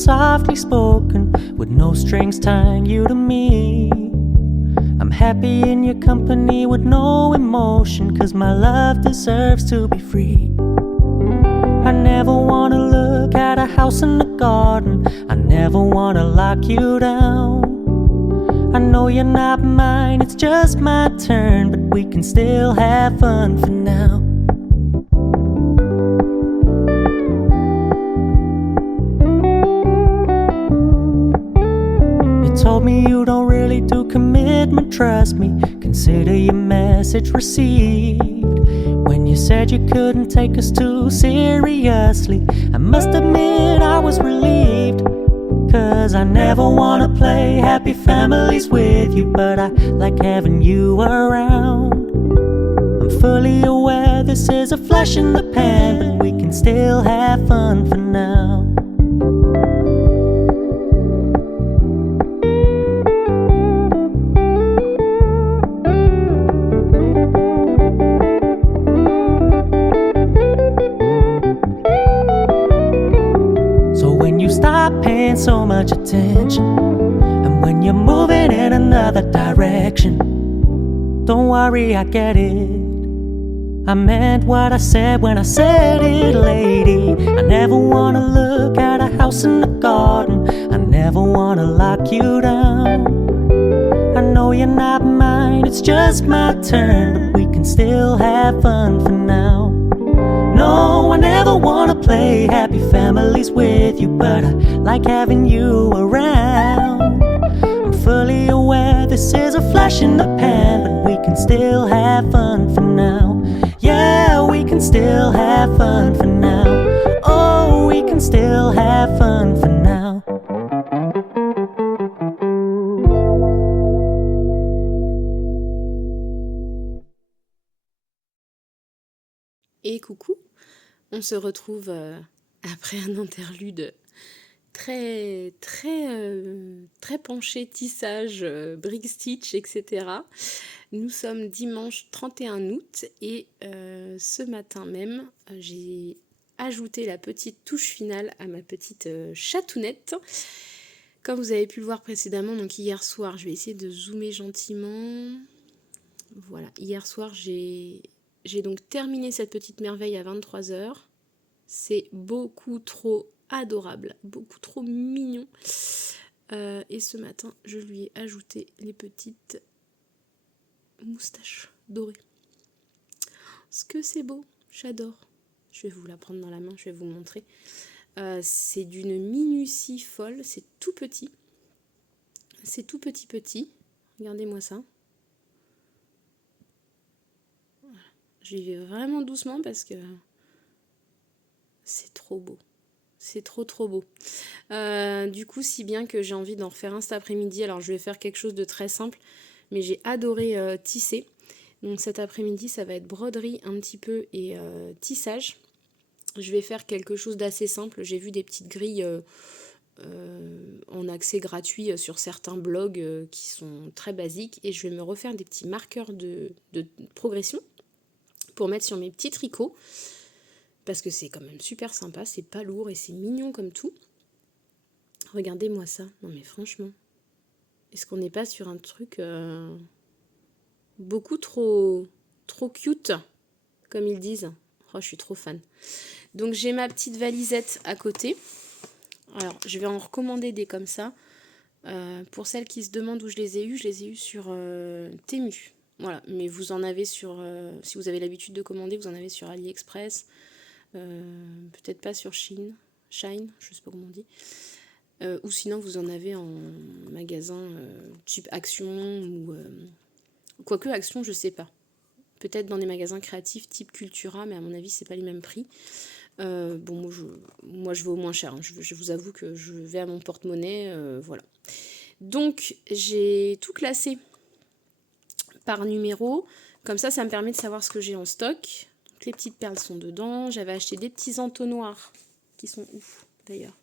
softly spoken, with no strings tying you to me. I'm happy in your company with no emotion, 'cause my love deserves to be free. I never wanna look at a house in the garden, I never wanna lock you down. I know you're not mine, it's just my turn, but we can still have fun for now. You told me you don't really do commitment, trust me, consider your message received. When you said you couldn't take us too seriously, I must admit I was relieved. 'Cause I never wanna play happy families with you, but I like having you around. I'm fully aware this is a flash in the pan, but we can still have fun for now. Stop paying so much attention, and when you're moving in another direction, don't worry, I get it. I meant what I said when I said it, lady. I never wanna look at a house in the garden, I never wanna lock you down. I know you're not mine, it's just my turn, but we can still have fun for now. No, I never wanna play happy families with you, but I like having you around. I'm fully aware this is a flash in the pan, but we can still have fun for now. Yeah, we can still have fun for now. Oh, we can still have fun for now. Et coucou, on se retrouve après un interlude très penché, tissage, brick stitch, etc. Nous sommes dimanche 31 août et ce matin même, j'ai ajouté la petite touche finale à ma petite chatounette. Comme vous avez pu le voir précédemment, donc hier soir, je vais essayer de zoomer gentiment. Voilà, hier soir, j'ai donc terminé cette petite merveille à 23h. C'est beaucoup trop adorable, beaucoup trop mignon. Et ce matin, je lui ai ajouté les petites moustaches dorées. Est-ce que c'est beau? J'adore. Je vais vous la prendre dans la main, je vais vous le montrer. C'est d'une minutie folle, c'est tout petit. C'est tout petit. Regardez-moi ça. Voilà. Je vais vraiment doucement parce que c'est trop beau. C'est trop beau. Du coup, si bien que j'ai envie d'en refaire un cet après-midi. Alors, je vais faire quelque chose de très simple, mais j'ai adoré tisser. Donc, cet après-midi, ça va être broderie un petit peu et tissage. Je vais faire quelque chose d'assez simple. J'ai vu des petites grilles en accès gratuit sur certains blogs qui sont très basiques. Et je vais me refaire des petits marqueurs de progression pour mettre sur mes petits tricots. Parce que c'est quand même super sympa, c'est pas lourd et c'est mignon comme tout. Regardez-moi ça. Non mais franchement, est-ce qu'on n'est pas sur un truc beaucoup trop cute, comme ils disent? Oh, je suis trop fan. Donc j'ai ma petite valisette à côté. Alors, je vais en recommander des comme ça. Pour celles qui se demandent où je les ai eues sur Temu. Voilà, mais vous en avez sur... si vous avez l'habitude de commander, vous en avez sur AliExpress. Peut-être pas sur Shine, je sais pas comment on dit. Ou sinon, vous en avez en magasin type Action ou... quoique Action, je sais pas. Peut-être dans des magasins créatifs type Cultura, mais à mon avis, c'est pas les mêmes prix. Bon, moi je vais au moins cher, hein. Je vous avoue que je vais à mon porte-monnaie, voilà. Donc j'ai tout classé par numéro, comme ça me permet de savoir ce que j'ai en stock. Donc, les petites perles sont dedans, j'avais acheté des petits entonnoirs qui sont ouf d'ailleurs.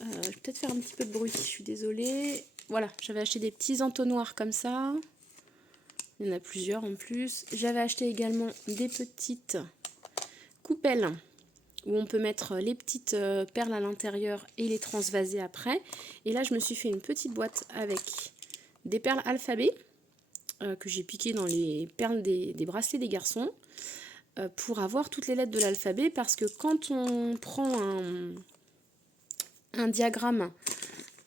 Je vais peut-être faire un petit peu de bruit, je suis désolée. Voilà, j'avais acheté des petits entonnoirs comme ça, il y en a plusieurs en plus. J'avais acheté également des petites coupelles où on peut mettre les petites perles à l'intérieur et les transvaser après. Et là, je me suis fait une petite boîte avec des perles alphabet que j'ai piquées dans les perles des bracelets des garçons pour avoir toutes les lettres de l'alphabet, parce que quand on prend un diagramme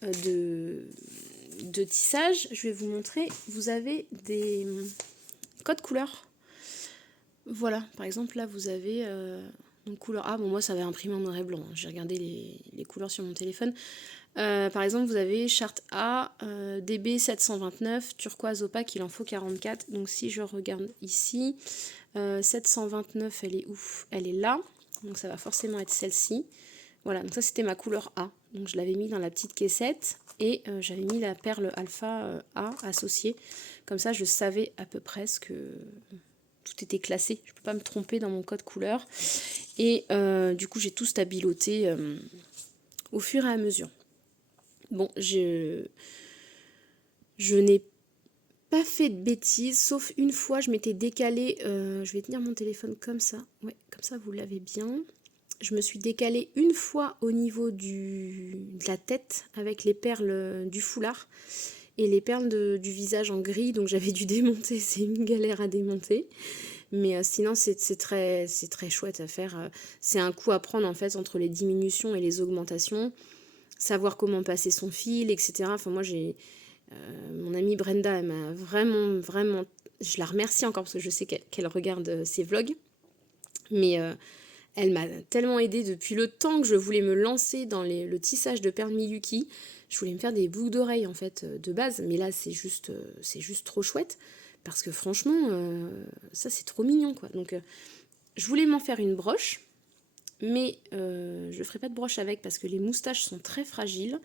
de tissage, je vais vous montrer, vous avez des codes couleurs. Voilà, par exemple là vous avez une couleur. Ah bon, moi ça avait imprimé en noir et blanc, j'ai regardé les couleurs sur mon téléphone. Par exemple vous avez charte A, DB 729, turquoise opaque, il en faut 44. Donc si je regarde ici, 729 elle est où? Elle est là, donc ça va forcément être celle-ci. Voilà, donc ça c'était ma couleur A. Donc je l'avais mis dans la petite caissette et j'avais mis la perle alpha A associée. Comme ça je savais à peu près ce que tout était classé. Je ne peux pas me tromper dans mon code couleur. Et du coup j'ai tout stabiloté au fur et à mesure. Bon, je n'ai pas fait de bêtises, sauf une fois je m'étais décalée. Je vais tenir mon téléphone comme ça. Ouais, comme ça vous l'avez bien. Je me suis décalée une fois au niveau de la tête avec les perles du foulard et les perles du visage en gris, donc j'avais dû démonter, c'est une galère à démonter. Mais sinon c'est très chouette à faire. C'est un coup à prendre en fait entre les diminutions et les augmentations, savoir comment passer son fil, etc. Enfin moi j'ai mon amie Brenda, elle m'a vraiment, je la remercie encore parce que je sais qu'elle regarde ses vlogs, mais elle m'a tellement aidée depuis le temps que je voulais me lancer dans le tissage de perles Miyuki. Je voulais me faire des boucles d'oreilles en fait de base, mais là c'est juste trop chouette parce que franchement ça c'est trop mignon quoi. Donc je voulais m'en faire une broche, mais je ne ferai pas de broche avec parce que les moustaches sont très fragiles.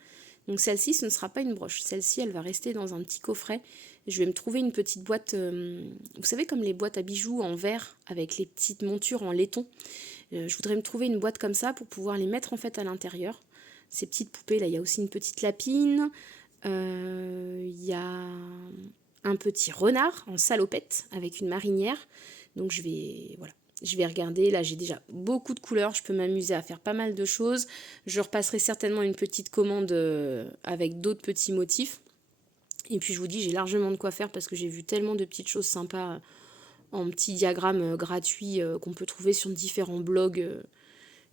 Donc celle-ci ce ne sera pas une broche, celle-ci elle va rester dans un petit coffret. Je vais me trouver une petite boîte, vous savez comme les boîtes à bijoux en verre avec les petites montures en laiton. Je voudrais me trouver une boîte comme ça pour pouvoir les mettre en fait à l'intérieur. Ces petites poupées là, il y a aussi une petite lapine, il y a un petit renard en salopette avec une marinière. Donc je vais regarder. Là j'ai déjà beaucoup de couleurs, je peux m'amuser à faire pas mal de choses. Je repasserai certainement une petite commande avec d'autres petits motifs. Et puis je vous dis, j'ai largement de quoi faire parce que j'ai vu tellement de petites choses sympas en petits diagrammes gratuits qu'on peut trouver sur différents blogs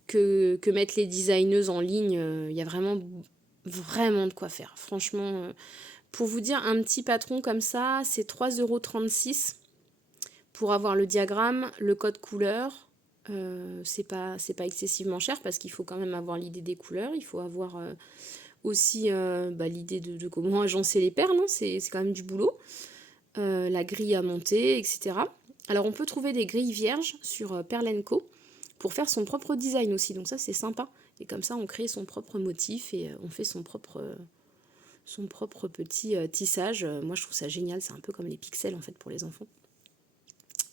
que mettent les designeuses en ligne. Il y a vraiment de quoi faire. Franchement, pour vous dire, un petit patron comme ça, c'est 3,36 € pour avoir le diagramme, le code couleur. C'est pas excessivement cher parce qu'il faut quand même avoir l'idée des couleurs. Il faut avoir aussi l'idée de comment agencer les perles. Hein, c'est quand même du boulot. La grille à monter, etc. Alors on peut trouver des grilles vierges sur Perle & Co pour faire son propre design aussi, donc ça c'est sympa. Et comme ça on crée son propre motif et on fait son propre petit tissage. Moi je trouve ça génial, c'est un peu comme les pixels en fait pour les enfants.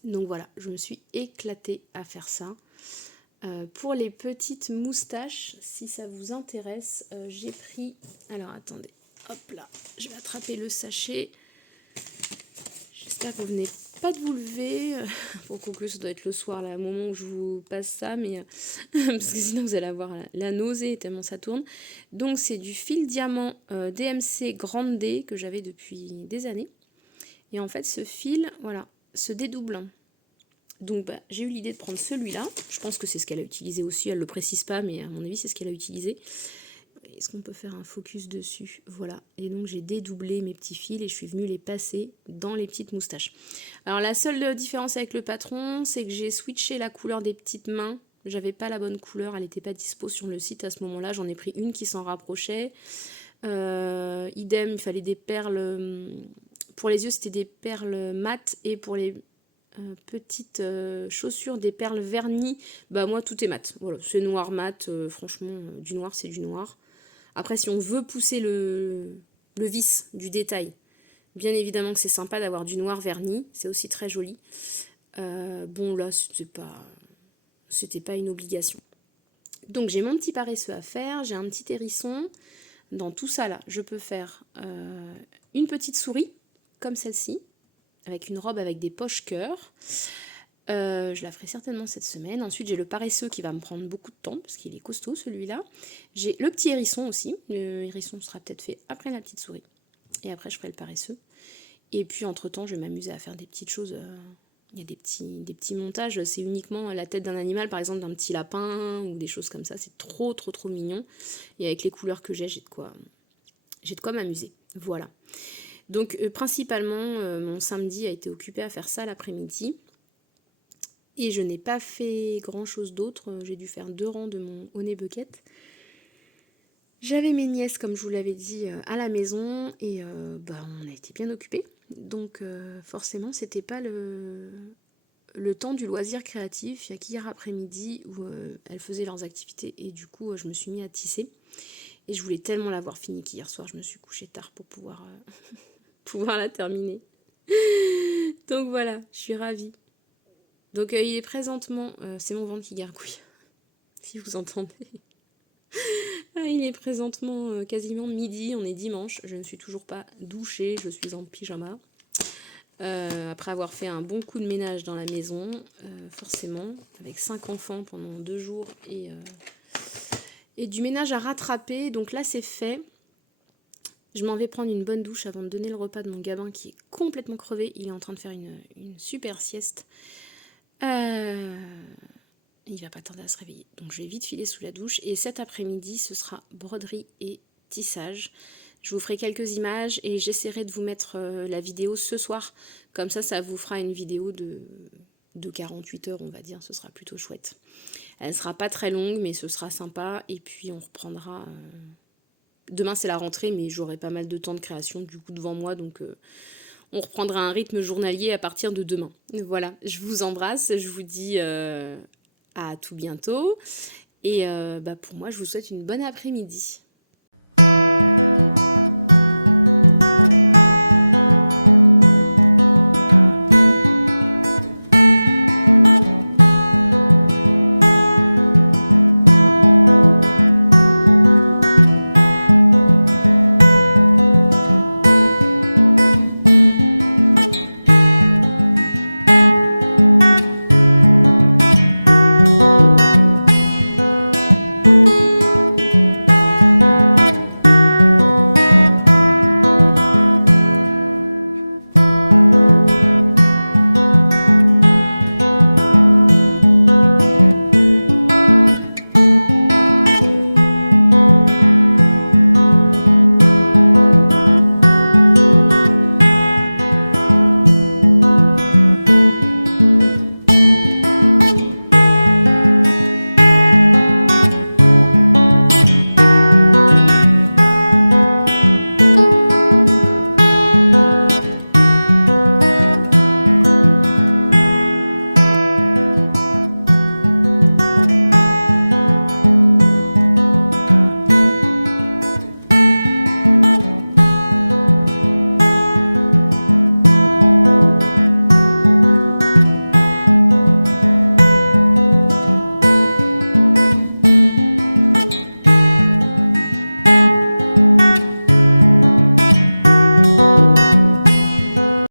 Donc voilà, je me suis éclatée à faire ça. Pour les petites moustaches, si ça vous intéresse, j'ai pris... Alors attendez, hop là, je vais attraper le sachet. J'espère que vous venez pas de vous lever. Pour conclure, ça doit être le soir, là, au moment où je vous passe ça, mais parce que sinon vous allez avoir la nausée tellement ça tourne. Donc c'est du fil diamant DMC Grande D que j'avais depuis des années. Et en fait, ce fil, voilà, se dédouble. Donc j'ai eu l'idée de prendre celui-là. Je pense que c'est ce qu'elle a utilisé aussi. Elle le précise pas, mais à mon avis, c'est ce qu'elle a utilisé. Est-ce qu'on peut faire un focus dessus? Voilà, et donc j'ai dédoublé mes petits fils et je suis venue les passer dans les petites moustaches. Alors la seule différence avec le patron, c'est que j'ai switché la couleur des petites mains. J'avais pas la bonne couleur, elle n'était pas dispo sur le site à ce moment-là. J'en ai pris une qui s'en rapprochait. Idem, il fallait des perles. Pour les yeux, c'était des perles mat, et pour les petites chaussures, des perles vernies. Bah moi, tout est mat. Voilà, c'est noir mat. Franchement, du noir, c'est du noir. Après, si on veut pousser le vice du détail, bien évidemment que c'est sympa d'avoir du noir verni, c'est aussi très joli. Bon, là, c'était pas une obligation. Donc, j'ai mon petit paresseux à faire, j'ai un petit hérisson. Dans tout ça, là, je peux faire une petite souris, comme celle-ci, avec une robe avec des poches cœur. Je la ferai certainement cette semaine. Ensuite, j'ai le paresseux qui va me prendre beaucoup de temps parce qu'il est costaud celui-là. J'ai le petit hérisson aussi. Le hérisson sera peut-être fait après la petite souris. Et après, je ferai le paresseux. Et puis, entre-temps, je vais m'amuser à faire des petites choses. Il y a des petits montages. C'est uniquement la tête d'un animal, par exemple d'un petit lapin ou des choses comme ça. C'est trop, trop, trop mignon. Et avec les couleurs que j'ai de quoi m'amuser. Voilà. Donc, principalement, mon samedi a été occupé à faire ça l'après-midi. Et je n'ai pas fait grand chose d'autre. J'ai dû faire 2 rangs de mon Honey Bucket. J'avais mes nièces, comme je vous l'avais dit, à la maison. Et on a été bien occupés. Donc forcément, c'était pas le temps du loisir créatif. Il n'y a qu'hier après-midi où elles faisaient leurs activités. Et du coup, je me suis mis à tisser. Et je voulais tellement l'avoir fini qu'hier soir, je me suis couchée tard pour pouvoir, pouvoir la terminer. Donc voilà, je suis ravie. Donc il est présentement, c'est mon ventre qui gargouille, si vous entendez. Il est présentement quasiment midi, on est dimanche, je ne suis toujours pas douchée, je suis en pyjama. Après avoir fait un bon coup de ménage dans la maison, forcément, avec 5 enfants pendant 2 jours et du ménage à rattraper, donc là c'est fait. Je m'en vais prendre une bonne douche avant de donner le repas de mon gamin qui est complètement crevé, il est en train de faire une super sieste. Il va pas tarder à se réveiller. Donc je vais vite filer sous la douche. Et cet après-midi, ce sera broderie et tissage. Je vous ferai quelques images et j'essaierai de vous mettre la vidéo ce soir. Comme ça vous fera une vidéo de 48 heures, on va dire. Ce sera plutôt chouette. Elle ne sera pas très longue, mais ce sera sympa. Et puis on reprendra... Demain, c'est la rentrée, mais j'aurai pas mal de temps de création du coup devant moi. Donc... on reprendra un rythme journalier à partir de demain. Voilà, je vous embrasse, je vous dis à tout bientôt. Et pour moi, je vous souhaite une bonne après-midi.